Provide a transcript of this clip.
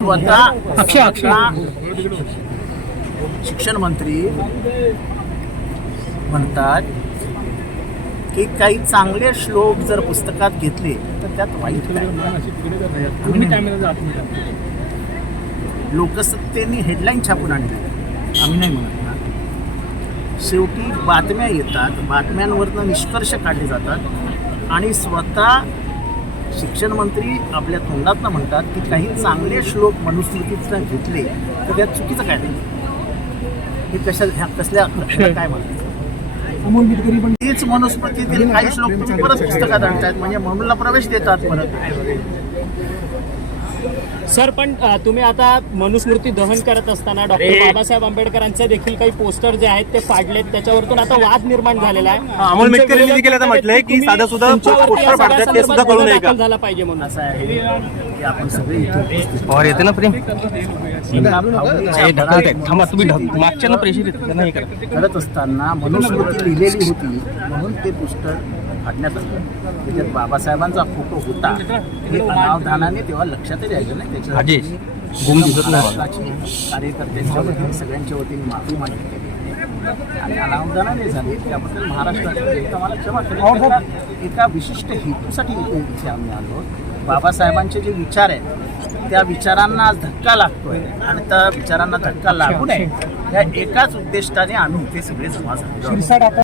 अक्षय, शिक्षण मंत्री म्हणतात की काही चांगले श्लोक जर पुस्तकात घेतले तर त्यात वाईट लोकसत्तेने हेडलाईन छापून आणली. आम्ही नाही म्हणत ना. शेवटी बातम्या येतात बातम्यांवरनं निष्कर्ष काढले जातात आणि स्वतः शिक्षण मंत्री आपल्या तोंडातनं म्हणतात की काही चांगले श्लोक मनुस्मृतीतनं घेतले तर त्यात चुकीचं काय नाही हे कशा ह्या कसल्या काय म्हणतात? तीच मनुस्मृतीतील काही श्लोक परत पुस्तकात आणतायत. म्हणजे म्हणूनला प्रवेश देतात परत. सर पण तुम्ही आता मनुस्मृती दहन करत असताना डॉक्टर बाबासाहेब आंबेडकरांचे देखील काही पोस्टर जे आहेत ते फाडलेत. त्याच्यावरतून आता वाद निर्माण झालेला आहे. हा, अमोल तुमच्या मिटकरींनी देखील आता म्हटलंय की तुम्ही- साधंसुधं तुमच्यावरती पोस्टर फाडतात ते सुद्धा कळू नये का? झाला पाहिजे म्हणून. असं आहे की आपण सगळे पवार येते ना प्रेम? हे थांबा तुम्ही मागच्या ना प्रेशर येते हे करा. करत असताना मनुस्मृती लिहिलेली होती म्हणून ते पुस्तक फाडण्यात आलं त्याच्यात बाबासाहेबांचा फोटो होता. हे अनावधानाने तेव्हा लक्षातच यायचं नाही. त्याच्या कार्यकर्त्यांच्या वतीने सगळ्यांच्या वतीने माफी मागितली आणि अनावधानाने झाले. त्याबद्दल मला क्षमा करेल एका- विशिष्ट हेतूसाठी इथे आम्ही आलो. बाबासाहेबांचे जे विचार आहेत त्या विचारांना आज धक्का लागतोय. आणि त्या विचारांना धक्का लागू नये. या एकाच उद्दिष्टाने आम्ही इथे सगळे जमा झालो शिरसाट आपण